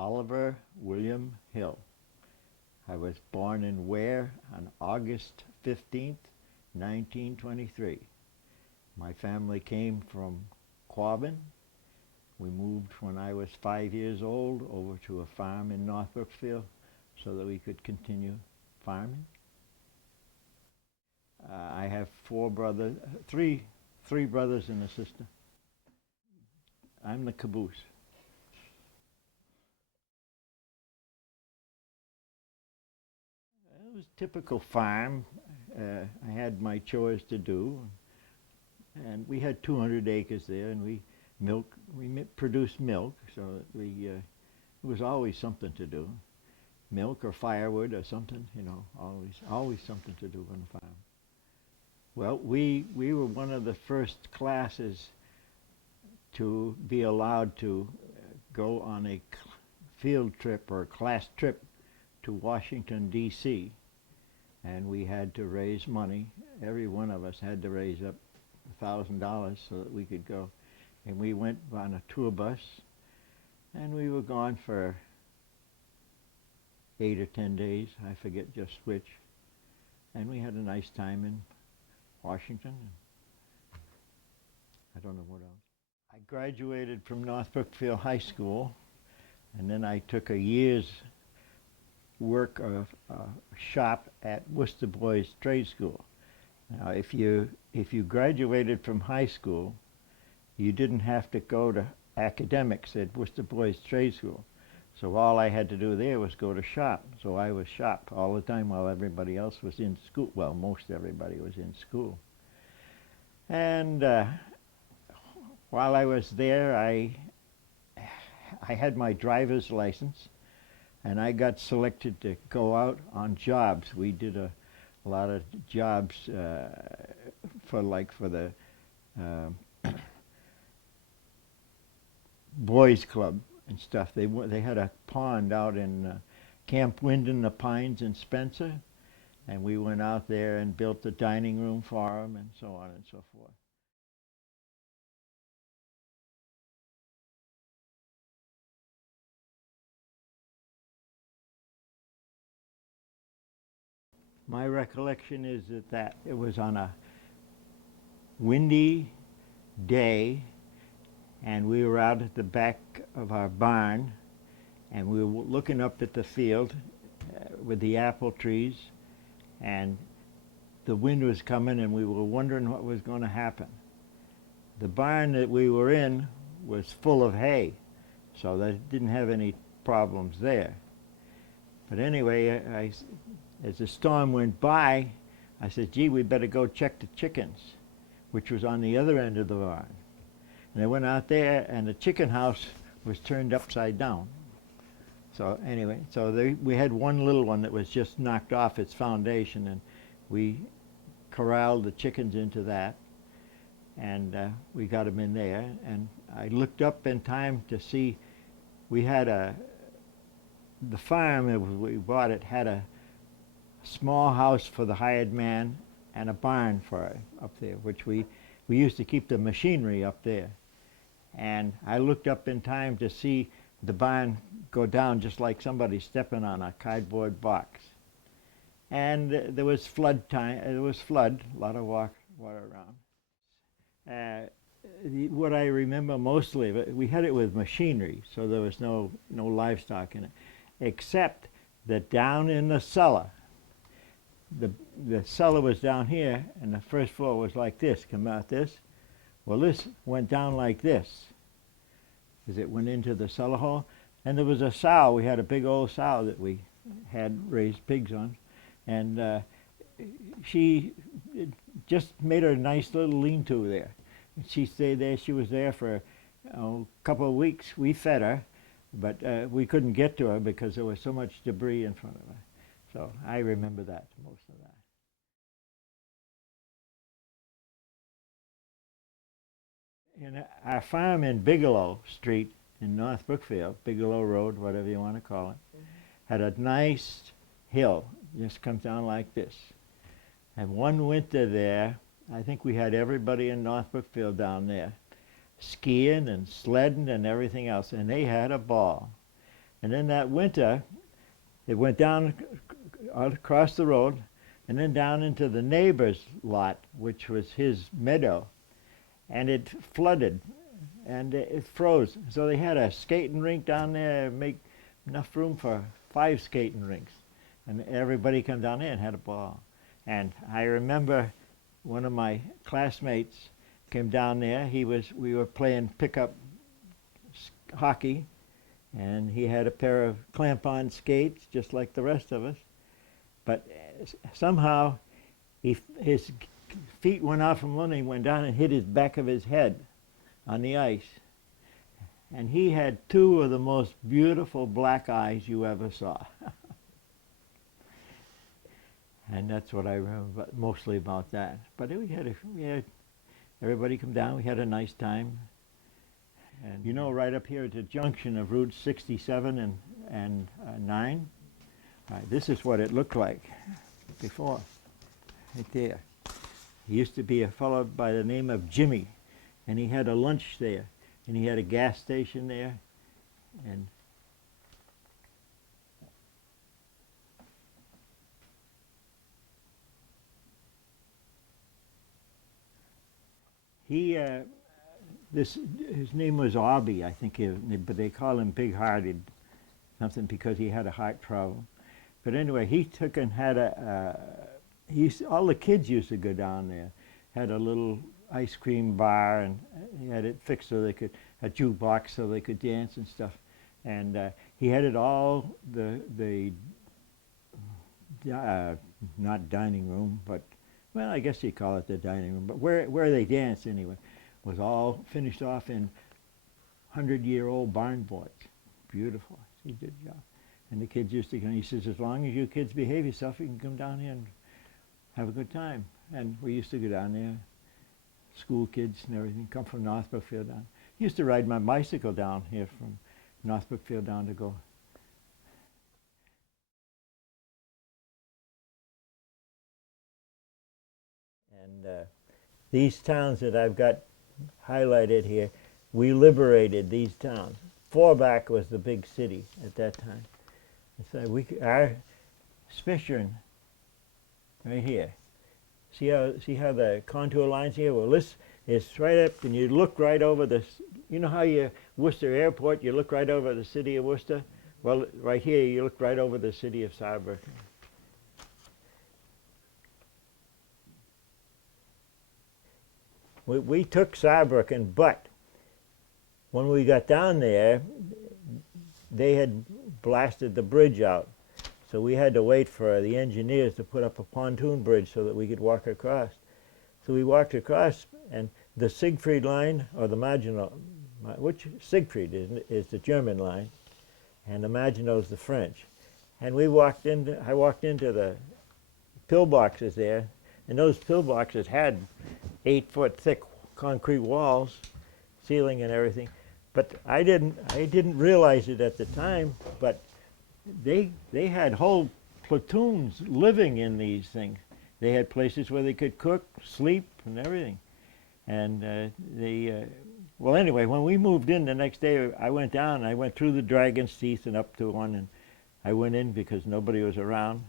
Oliver William Hill. I was born in Ware on August 15th, 1923. My family came from Quabbin. We moved when I was 5 years old over to a farm in North Brookfield so that we could continue farming. I have three brothers and a sister. I'm the caboose. It was a typical farm. I had my chores to do, and we had 200 acres there, and we produced milk, so it was always something to do. Milk or firewood or something, always something to do on the farm. Well, we were one of the first classes to be allowed to go on a field trip or class trip to Washington, D.C., and we had to raise money. Every one of us had to raise up $1,000 so that we could go. And we went on a tour bus, and we were gone for 8 or 10 days, I forget just which. And we had a nice time in Washington. I don't know what else. I graduated from North Brookfield High School, and then I took a year's work of shop at Worcester Boys Trade School. Now, if you graduated from high school, you didn't have to go to academics at Worcester Boys Trade School. So all I had to do there was go to shop. So I was shop all the time while everybody else was in school. Well, most everybody was in school. And while I was there, I had my driver's license, and I got selected to go out on jobs. We did a lot of jobs for the boys club and stuff. They had a pond out in Camp Wind in the Pines in Spencer, and we went out there and built the dining room for them and so on and so forth. My recollection is that it was on a windy day, and we were out at the back of our barn, and we were looking up at the field with the apple trees, and the wind was coming, and we were wondering what was going to happen. The barn that we were in was full of hay, so that didn't have any problems there. But anyway, as the storm went by, I said, gee, we better go check the chickens, which was on the other end of the barn. And I went out there, and the chicken house was turned upside down. So anyway, we had one little one that was just knocked off its foundation, and we corralled the chickens into that, and we got them in there. And I looked up in time to see we had the farm that we bought it had a small house for the hired man and a barn for it up there, which we used to keep the machinery up there. And I looked up in time to see the barn go down just like somebody stepping on a cardboard box. And there was flood time. There was flood, a lot of water around. What I remember mostly, we had it with machinery, so there was no livestock in it, except that down in the cellar, the cellar was down here, and the first floor was like this, come out this. Well, this went down like this, as it went into the cellar hole. And there was a sow. We had a big old sow that we had raised pigs on. And she just made her a nice little lean-to there. And she stayed there. She was there for a couple of weeks. We fed her, but we couldn't get to her because there was so much debris in front of her. So I remember that, most of that. In our farm in Bigelow Street in North Brookfield, Bigelow Road, whatever you want to call it, had a nice hill. Just comes down like this. And one winter there, I think we had everybody in North Brookfield down there, skiing and sledding and everything else, and they had a ball. And then that winter, it went down across the road and then down into the neighbor's lot, which was his meadow. And it flooded and it froze. So they had a skating rink down there, make enough room for 5 skating rinks. And everybody come down there and had a ball. And I remember one of my classmates came down there. We were playing pickup hockey, and he had a pair of clamp-on skates, just like the rest of us. But somehow his feet went out from one, and he went down and hit his back of his head on the ice. And he had 2 of the most beautiful black eyes you ever saw. And that's what I remember mostly about that. But we had everybody come down. We had a nice time. And you know, right up here at the junction of Route 67 and 9, this is what it looked like before, right there. He used to be a fellow by the name of Jimmy, and he had a lunch there, and he had a gas station there, and his name was Obby, I think, but they call him big-hearted, something because he had a heart problem. But anyway, he took and had all the kids used to go down there, had a little ice cream bar, and he had it fixed so they could, a jukebox so they could dance and stuff. And he had it all, not dining room, but, well, I guess you call it the dining room, but where they danced anyway, was all finished off in 100-year-old barn boards. Beautiful. He did a job. And the kids used to come. He says, as long as you kids behave yourself, you can come down here and have a good time. And we used to go down there, school kids and everything, come from North Brookfield down. I used to ride my bicycle down here from North Brookfield down to go. And these towns that I've got highlighted here, we liberated these towns. Forbach was the big city at that time. So our Spichern, right here. See how the contour lines here? Well, this is right up, and you look right over this. You know how Worcester Airport, you look right over the city of Worcester? Well, right here, you look right over the city of Saarbrücken. We took Saarbrücken, but when we got down there, they had blasted the bridge out. So we had to wait for the engineers to put up a pontoon bridge so that we could walk across. So we walked across, and the Siegfried line, or the Maginot, which Siegfried is the German line, and the Maginot is the French. And I walked into the pillboxes there, and those pillboxes had 8-foot thick concrete walls, ceiling and everything. But I didn't realize it at the time, but they had whole platoons living in these things. They had places where they could cook, sleep, and everything. And well, anyway, when we moved in the next day, I went down, and I went through the Dragon's Teeth and up to one, and I went in because nobody was around.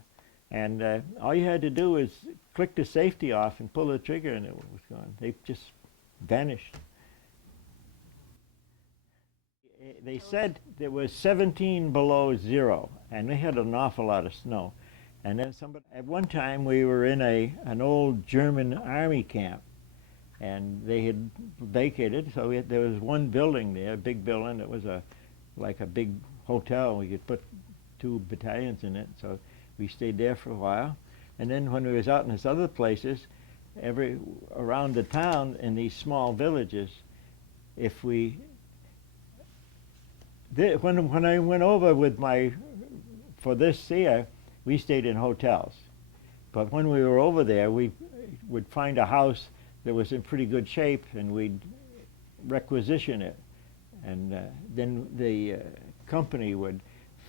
And all you had to do was click the safety off and pull the trigger, and it was gone. They just vanished. They said there was 17 below zero, and they had an awful lot of snow. And then at one time we were in an old German army camp, and they had vacated, so there was one building there, a big building that was like a big hotel. We could put 2 battalions in it, so we stayed there for a while. And then when we was out in these other places, around the town in these small villages, when I went over for this year, we stayed in hotels. But when we were over there, we would find a house that was in pretty good shape, and we'd requisition it. And then the company would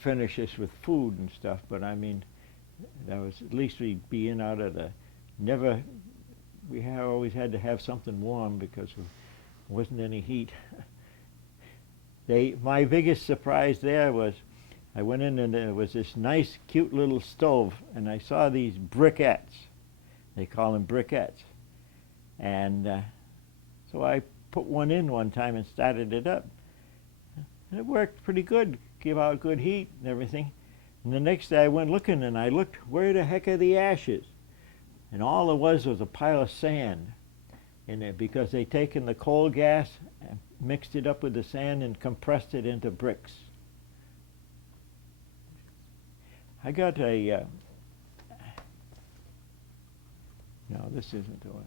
furnish us with food and stuff. But I mean, that was, at least we'd be in out of we always had to have something warm because there wasn't any heat. My biggest surprise there was I went in and there was this nice, cute little stove, and I saw these briquettes. They call them briquettes. And so I put one in one time and started it up. And it worked pretty good, gave out good heat and everything. And the next day I went looking, and I looked, where the heck are the ashes? And all there was a pile of sand in there, because they'd taken the coal gas and mixed it up with the sand and compressed it into bricks. I got a, no, this isn't the one.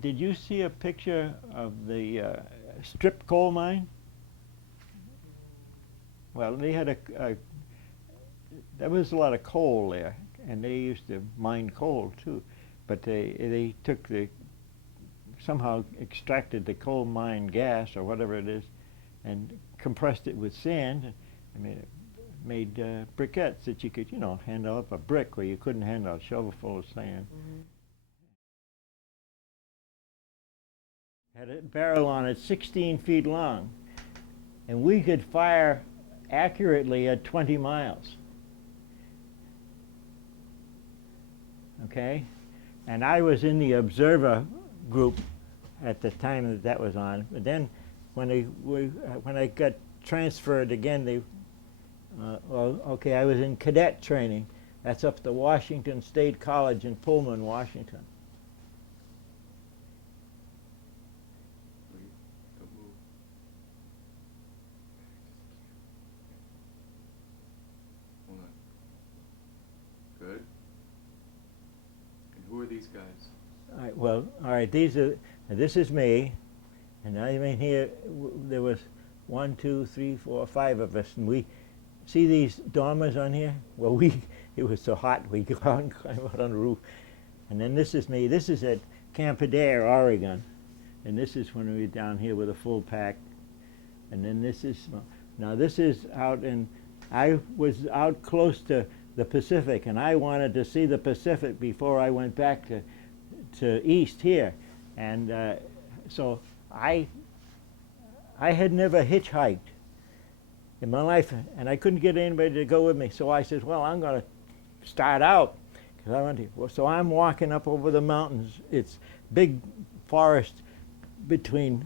Did you see a picture of the strip coal mine? Well, they had there was a lot of coal there, and they used to mine coal too, but they took somehow extracted the coal mine gas or whatever it is, and compressed it with sand, and made briquettes that you could, handle up a brick where you couldn't handle a shovel full of sand. Had a barrel on it 16 feet long, and we could fire accurately at 20 miles. Okay? And I was in the observer group at the time that was on. But then when I got transferred again, I was in cadet training. That's up to Washington State College in Pullman, Washington. Good. And who are these guys? All right. This is me, and I mean here there was 1, 2, 3, 4, 5 of us, and we see these dormers on here. Well, it was so hot we go out and climb out on the roof, and then this is me. This is at Camp Adair, Oregon, and this is when we were down here with a full pack, and then this is out in. I was out close to the Pacific, and I wanted to see the Pacific before I went back to east here, and so I had never hitchhiked in my life, and I couldn't get anybody to go with me. So I said, well, I'm going to start out, because I want to. So I'm walking up over the mountains. It's big forest between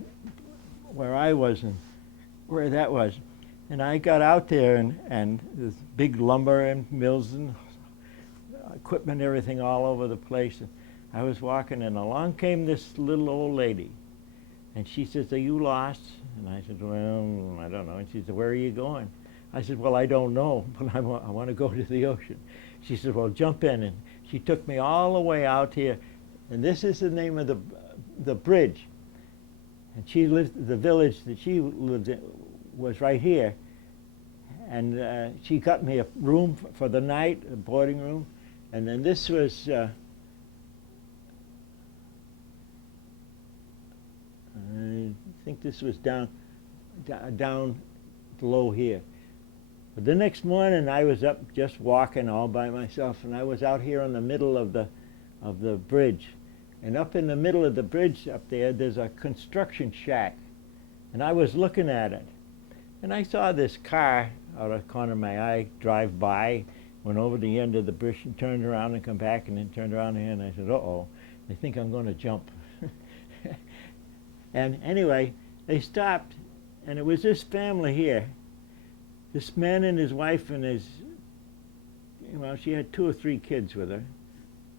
where I was and where that was. And I got out there, and there's big lumber and mills and equipment, everything all over the place. And I was walking, and along came this little old lady. And she says, are you lost? And I said, well, I don't know. And she said, where are you going? I said, well, I don't know, but I want to go to the ocean. She said, well, jump in. And she took me all the way out here. And this is the name of the bridge. And the village that she lived in was right here, and she got me a room for the night, a boarding room, and then this was I think this was down below here. But the next morning I was up just walking all by myself, and I was out here in the middle of the bridge, and up in the middle of the bridge up there's a construction shack, and I was looking at it. And I saw this car out of the corner of my eye drive by, went over the end of the bridge and turned around and come back, and then turned around here, and I said, uh-oh, they think I'm going to jump. And anyway, they stopped, and it was this family here, this man and his wife and she had 2 or 3 kids with her,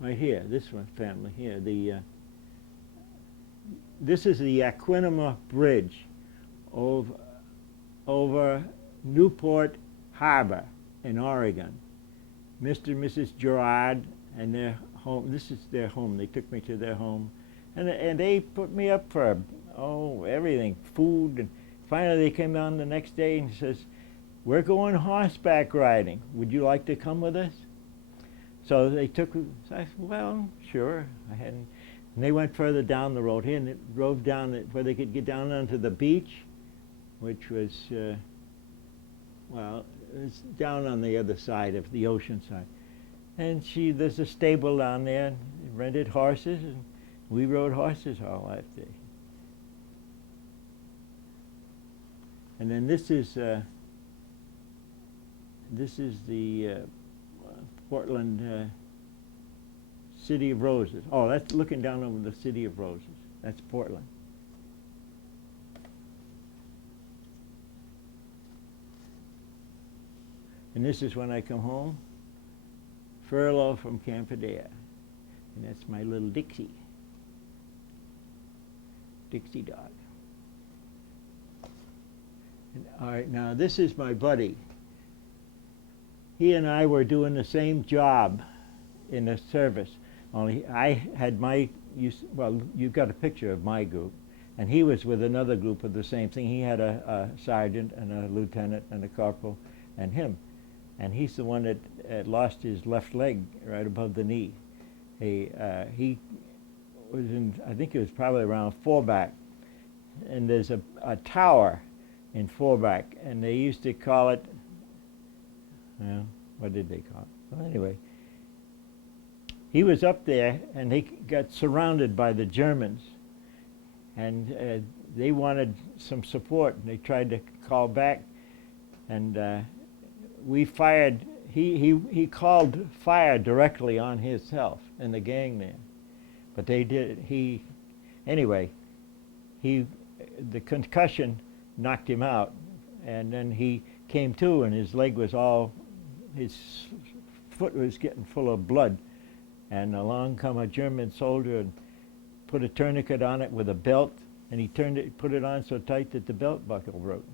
right here, this one family here. This is the Aquinema Bridge over Newport Harbor in Oregon. Mr. and Mrs. Gerard and their home. This is their home. They took me to their home, and they put me up for everything, food. And finally, they came down the next day and says, "We're going horseback riding. Would you like to come with us?" So they took. So I said, "Well, sure." I hadn't. And they went further down the road here, and it drove down where they could get down onto the beach, which was, it was down on the other side of the ocean side. And there's a stable down there, and rented horses, and we rode horses all that day. And then this is this is the Portland City of Roses. Oh, that's looking down over the City of Roses. That's Portland. And this is when I come home, furlough from Campadea. And that's my little Dixie dog. And, all right, now this is my buddy. He and I were doing the same job in the service, only I had well, you've got a picture of my group, and he was with another group of the same thing. He had a sergeant and a lieutenant and a corporal and him. And he's the one that lost his left leg right above the knee. He was in, I think it was probably around Fourback, and there's a tower in Fourback, and they used to call it, well, what did they call it? Well, anyway, he was up there, and they got surrounded by the Germans, and they wanted some support, and they tried to call back, and we fired. He called fire directly on himself and the gang there, but they did. Anyway, the concussion knocked him out, and then he came to, and his leg was his foot was getting full of blood, and along come a German soldier and put a tourniquet on it with a belt, and he put it on so tight that the belt buckle broke.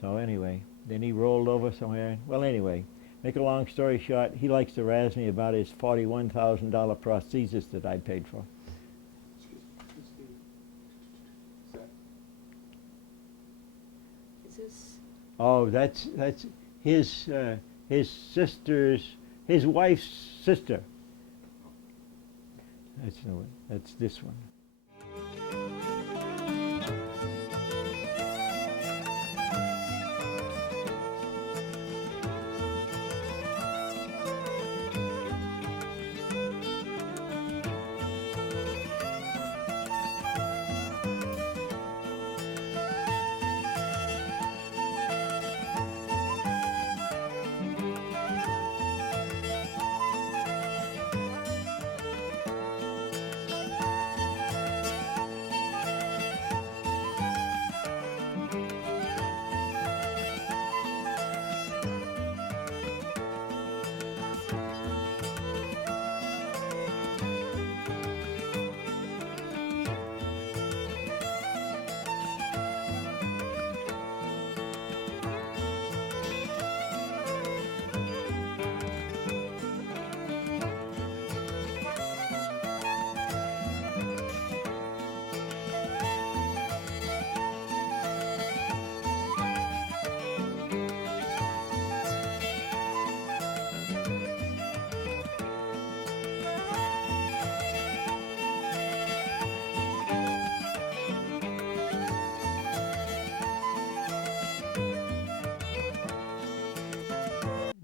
So anyway, then he rolled over somewhere. Well, anyway, make a long story short, he likes to razz me about his $41,000 prosthesis that I paid for. Is this? Oh, that's his his wife's sister. That's this one.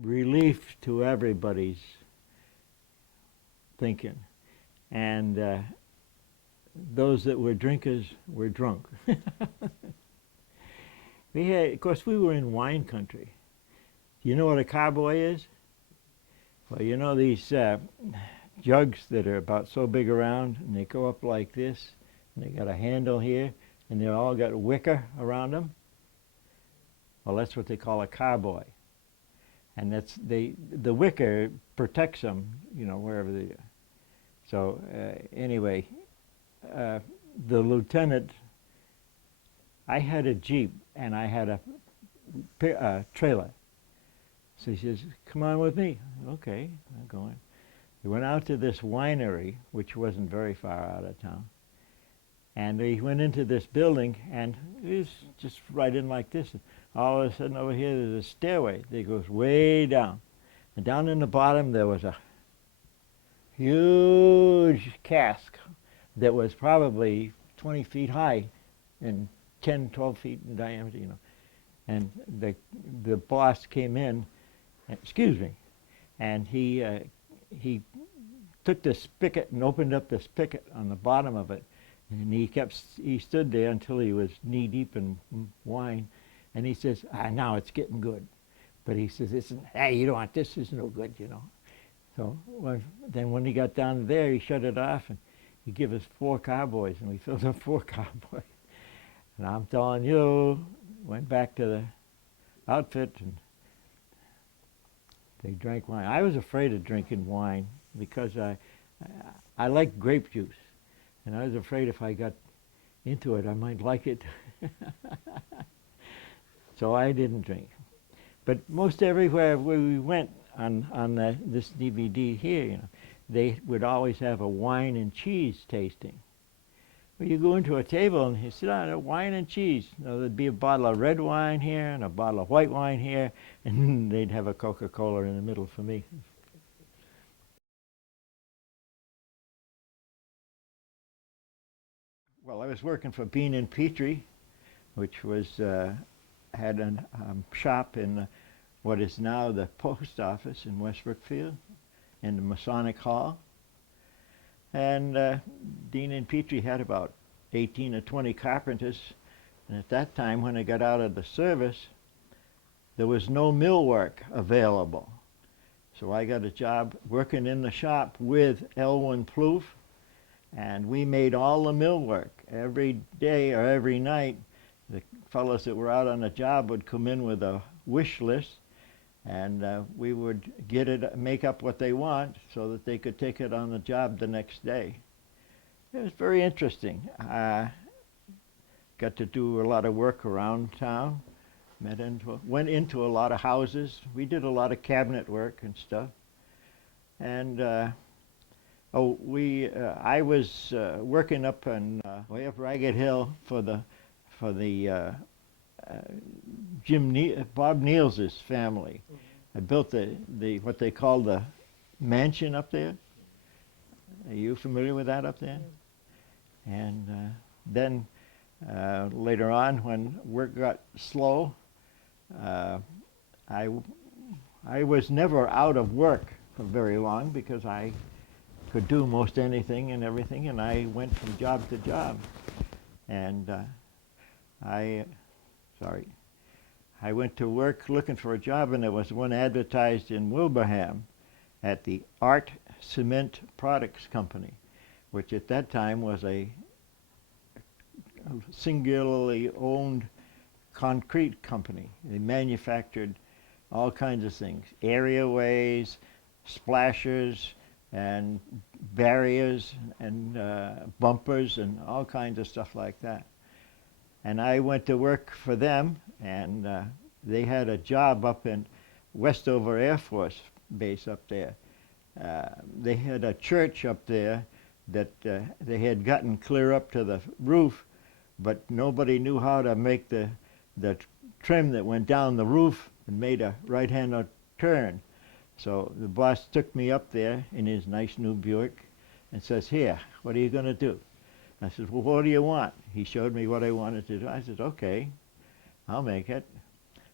Relief to everybody's thinking, and those that were drinkers were drunk. Of course, we were in wine country. Do you know what a carboy is? Well, you know these jugs that are about so big around, and they go up like this, and they got a handle here, and they all got a wicker around them. Well, that's what they call a carboy. And the wicker protects them, wherever they are. So anyway, the lieutenant, I had a Jeep and I had a trailer. So he says, "Come on with me." Okay, I'm going. We went out to this winery, which wasn't very far out of town. And we went into this building, and it was just right in like this. All of a sudden over here there's a stairway that goes way down. And down in the bottom there was a huge cask that was probably 20 feet high and 10, 12 feet in diameter, And the boss came in, and he took the spigot and opened up the spigot on the bottom of it. And he stood there until he was knee deep in wine. And he says, now it's getting good. But he says, hey, you don't want this. This is no good, So then when he got down there, he shut it off, and he gave us 4 carboys, and we filled up 4 carboys. And I'm telling you, went back to the outfit, and they drank wine. I was afraid of drinking wine because I like grape juice, and I was afraid if I got into it, I might like it. So I didn't drink. But most everywhere where we went on this DVD here, they would always have a wine and cheese tasting. Well, you go into a table and you sit down, wine and cheese. There'd be a bottle of red wine here and a bottle of white wine here, and they'd have a Coca-Cola in the middle for me. Well, I was working for Bean and Petrie, which was had a shop in what is now the post office in West Brookfield, in the Masonic Hall. And Dean and Petrie had about 18 or 20 carpenters. And at that time, when I got out of the service, there was no mill work available. So I got a job working in the shop with Elwin Plouffe, and we made all the mill work. Every day or every night, the fellows that were out on the job would come in with a wish list, and we would get it, make up what they want so that they could take it on the job the next day. It was very interesting. Got to do a lot of work around town. Went into a lot of houses. We did a lot of cabinet work and stuff. And I was working up on way up Ragged Hill for the Bob Niels's family. I built the what they call the mansion up there. Are you familiar with that up there? And then later on, when work got slow, I was never out of work for very long because I could do most anything and everything, and I went from job to job. And I went to work looking for a job, and there was one advertised in Wilbraham at the Art Cement Products Company, which at that time was a singularly owned concrete company. They manufactured all kinds of things, areaways, splashers, and barriers, and bumpers, and all kinds of stuff like that. And I went to work for them, and they had a job up in Westover Air Force Base up there. They had a church up there that they had gotten clear up to the roof, but nobody knew how to make the trim that went down the roof and made a right-hand turn. So the boss took me up there in his nice new Buick and says, "Here, what are you going to do?" I said, "Well, what do you want?" He showed me what I wanted to do. I said, "Okay, I'll make it."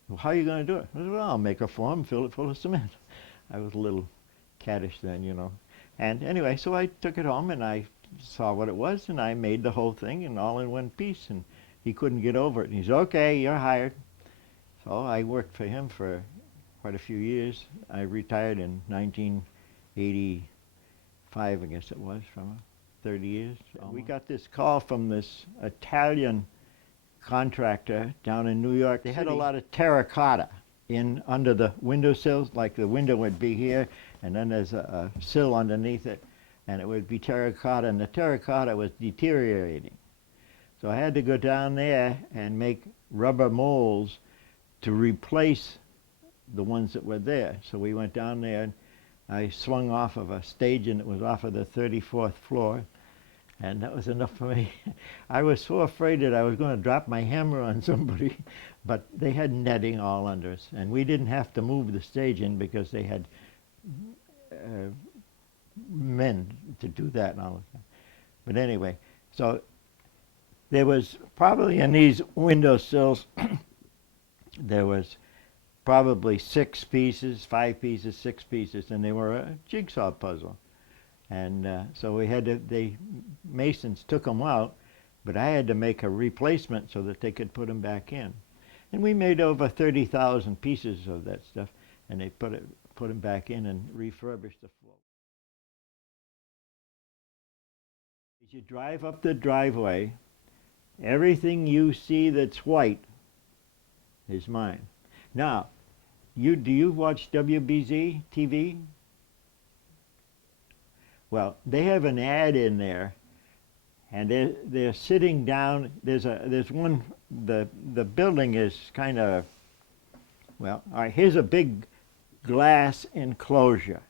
"Well, how are you going to do it?" I said, "Well, I'll make a form, fill it full of cement." I was a little caddish then, And anyway, so I took it home and I saw what it was, and I made the whole thing and all in one piece, and he couldn't get over it. And he said, "Okay, you're hired." So I worked for him for quite a few years. I retired in 1985, I guess it was, from 30 years. We got this call from this Italian contractor down in New York. They had a lot of terracotta in under the windowsills, like the window would be here, and then there's a sill underneath it, and it would be terracotta, and the terracotta was deteriorating. So I had to go down there and make rubber molds to replace the ones that were there. So we went down there, and I swung off of a staging that was off of the 34th floor, and that was enough for me. I was so afraid that I was going to drop my hammer on somebody, but they had netting all under us, and we didn't have to move the staging because they had men to do that and all of that. But anyway, so there was probably in these windowsills, there was probably 6 pieces, 5 pieces, 6 pieces, and they were a jigsaw puzzle. And so we had to, the masons took them out, but I had to make a replacement so that they could put them back in. And we made over 30,000 pieces of that stuff, and they put them back in and refurbished the float. As you drive up the driveway, everything you see that's white is mine. Now, do you watch WBZ TV? Well, they have an ad in there, and they're sitting down. There's one. The building is kind of, well. All right, here's a big glass enclosure,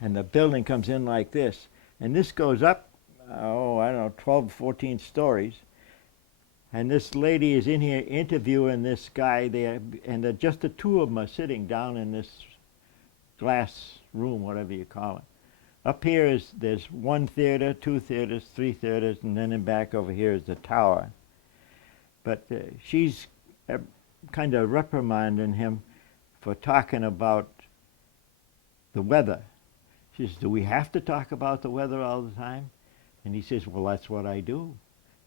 and the building comes in like this, and this goes up. Oh, I don't know, 12, 14 stories. And this lady is in here interviewing this guy there, and just the two of them are sitting down in this glass room, whatever you call it. Up here there's one theater, two theaters, three theaters, and then in back over here is the tower. But she's kind of reprimanding him for talking about the weather. She says, "Do we have to talk about the weather all the time?" And he says, "Well, that's what I do."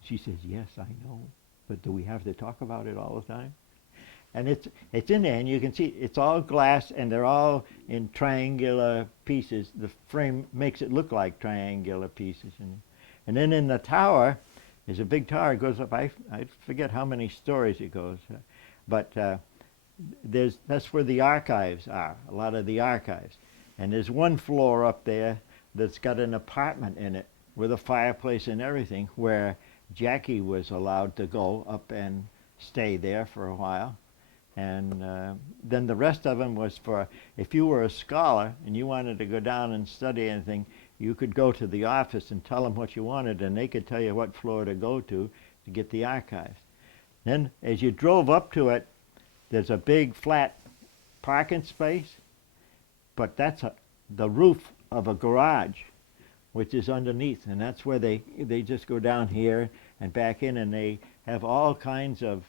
She says, "Yes, I know, but do we have to talk about it all the time?" And it's in there, and you can see it's all glass, and they're all in triangular pieces. The frame makes it look like triangular pieces. And then in the tower, there's a big tower. It goes up, I forget how many stories it goes, but that's where the archives are, a lot of the archives. And there's one floor up there that's got an apartment in it with a fireplace and everything, where Jackie was allowed to go up and stay there for a while. And then the rest of them was for, if you were a scholar and you wanted to go down and study anything, you could go to the office and tell them what you wanted, and they could tell you what floor to go to get the archives. Then as you drove up to it, there's a big flat parking space, but that's the roof of a garage, which is underneath, and that's where they just go down here and back in, and they have all kinds of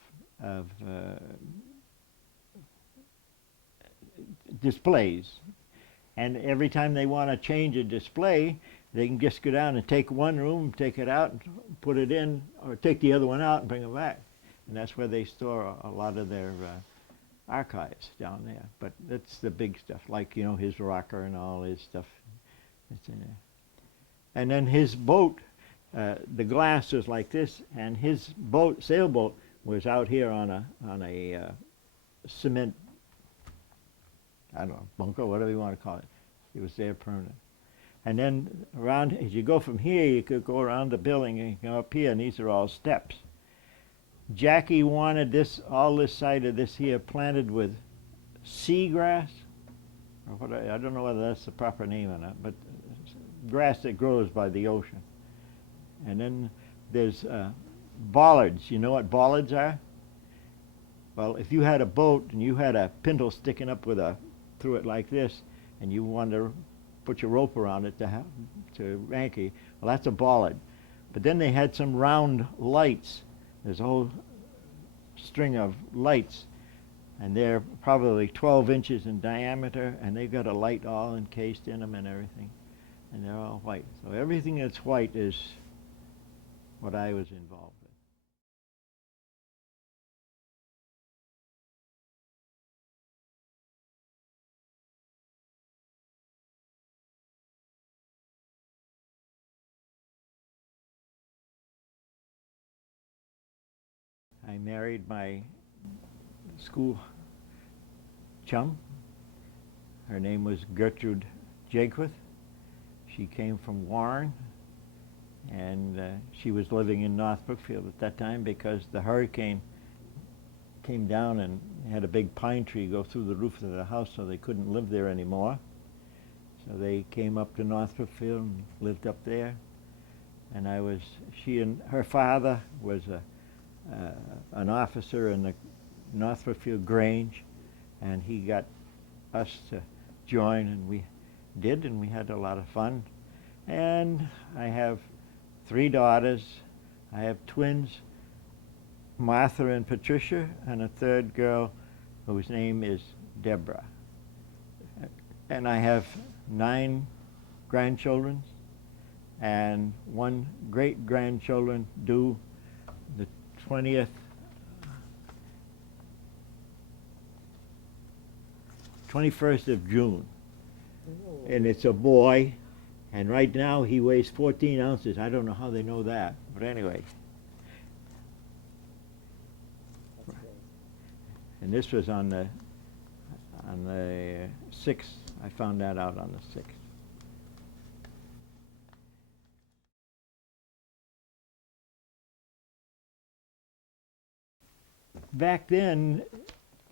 displays. And every time they want to change a display, they can just go down and take one room, take it out, and put it in, or take the other one out and bring it back. And that's where they store a lot of their archives down there. But that's the big stuff, like, you know, his rocker and all his stuff. It's in there. And then his boat, the glass was like this, and his boat, sailboat, was out here on a cement, I don't know, bunker, whatever you want to call it. It was there permanent. And then around, as you go from here, you could go around the building and go up here, and these are all steps. Jackie wanted all this side of this here planted with seagrass, or what, I don't know whether that's the proper name or not, but grass that grows by the ocean. And then there's bollards. You know what bollards are? Well, if you had a boat and you had a pintle sticking up through it like this, and you wanted to put your rope around it to anchor, well, that's a bollard. But then they had some round lights. There's a whole string of lights, and they're probably 12 inches in diameter, and they've got a light all encased in them and everything, and they're all white. So everything that's white is what I was involved with. I married my school chum. Her name was Gertrude Jaquith. She came from Warren, and she was living in North Brookfield at that time because the hurricane came down and had a big pine tree go through the roof of the house, so they couldn't live there anymore. So they came up to North Brookfield and lived up there. And she and her father was an officer in the North Brookfield Grange, and he got us to join, and we did, and we had a lot of fun. And I have 3 daughters. I have twins, Martha and Patricia, and a third girl whose name is Deborah. And I have 9 grandchildren and 1 great-grandchildren due the 20th 21st of June. And it's a boy, and right now he weighs 14 ounces. I don't know how they know that, but anyway. That's great. And this was on the 6th. I found that out on the 6th. Back then,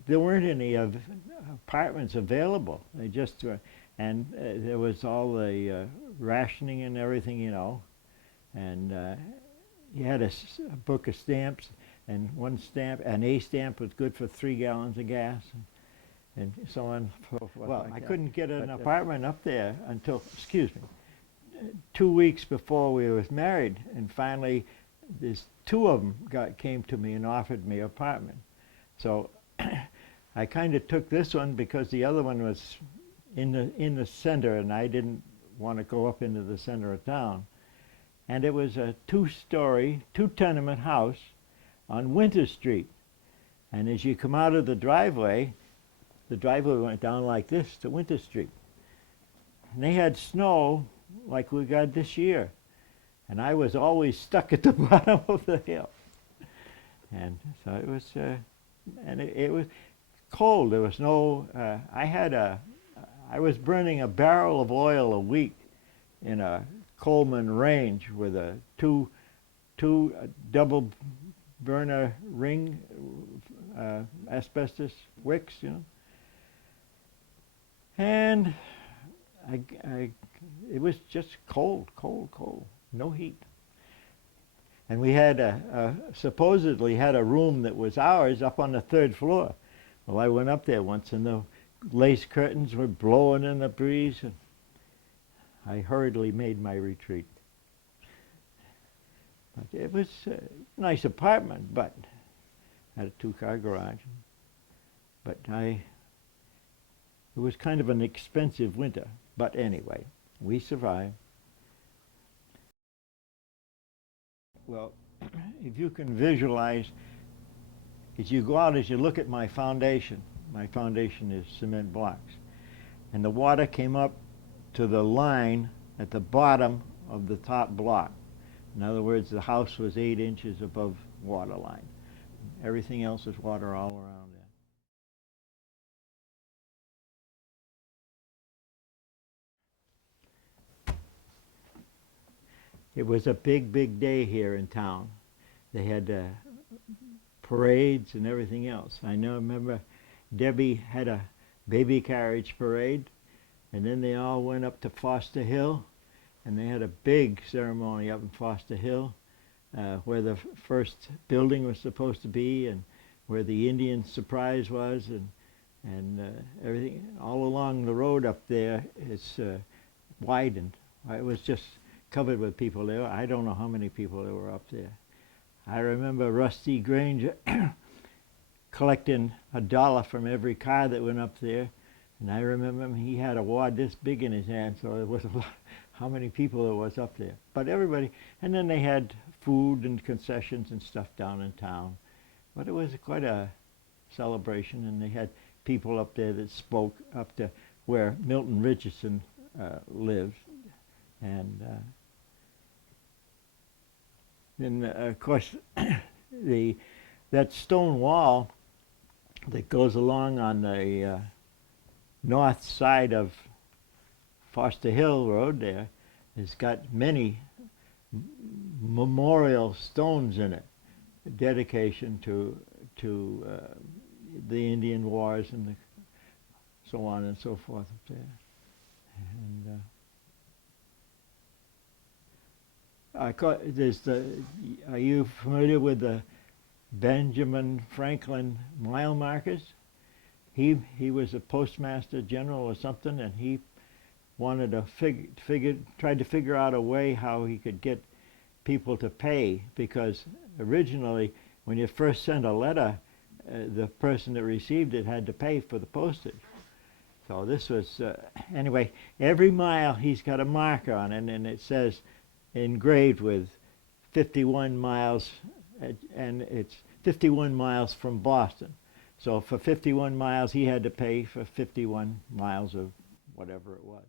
there weren't any apartments available. They just were, and there was all the rationing and everything, you know. And you had a book of stamps, and one stamp, an A stamp was good for 3 gallons of gas, and so on. Well, I couldn't get an apartment up there until, excuse me, 2 weeks before we was married, and finally, there's 2 of them came to me and offered me an apartment. So I kind of took this one because the other one was in the center, and I didn't want to go up into the center of town. And it was a 2-story, 2-tenement house on Winter Street. And as you come out of the driveway went down like this to Winter Street. And they had snow like we got this year. And I was always stuck at the bottom of the hill. And so it was, and it was cold. There was no, I was burning a barrel of oil a week in a Coleman range with a two double burner ring asbestos wicks, you know. And it was just cold, no heat. And we had supposedly had a room that was ours up on the 3rd floor. Well, I went up there once, and the lace curtains were blowing in the breeze, and I hurriedly made my retreat. But it was a nice apartment, but had a 2-car garage. But it was kind of an expensive winter. But anyway, we survived. Well, if you can visualize, as you go out, as you look at my foundation is cement blocks. And the water came up to the line at the bottom of the top block. In other words, the house was 8 inches above water line. Everything else is water all around there. It was a big day here in town. They had parades and everything else. I remember Debbie had a baby carriage parade, and then they all went up to Foster Hill, and they had a big ceremony up in Foster Hill where the first building was supposed to be, and where the Indian surprise was, and everything. All along the road up there, it's widened. It was just covered with people there. I don't know how many people there were up there. I remember Rusty Granger collecting $1 from every car that went up there. And I remember him, he had a wad this big in his hand, so it was a lot, how many people there was up there. But everybody, and then they had food and concessions and stuff down in town. But it was quite a celebration, and they had people up there that spoke up to where Milton Richardson lived. And then, of course, that stone wall that goes along on the north side of Foster Hill Road there has got many memorial stones in it, dedication to the Indian Wars and so on and so forth up there. And are you familiar with the Benjamin Franklin mile markers? He was a postmaster general or something, and he wanted to tried to figure out a way how he could get people to pay, because originally when you first sent a letter, the person that received it had to pay for the postage. So this was, anyway, every mile he's got a marker on it, and it says engraved with 51 miles, and it's 51 miles from Boston. So for 51 miles, he had to pay for 51 miles of whatever it was.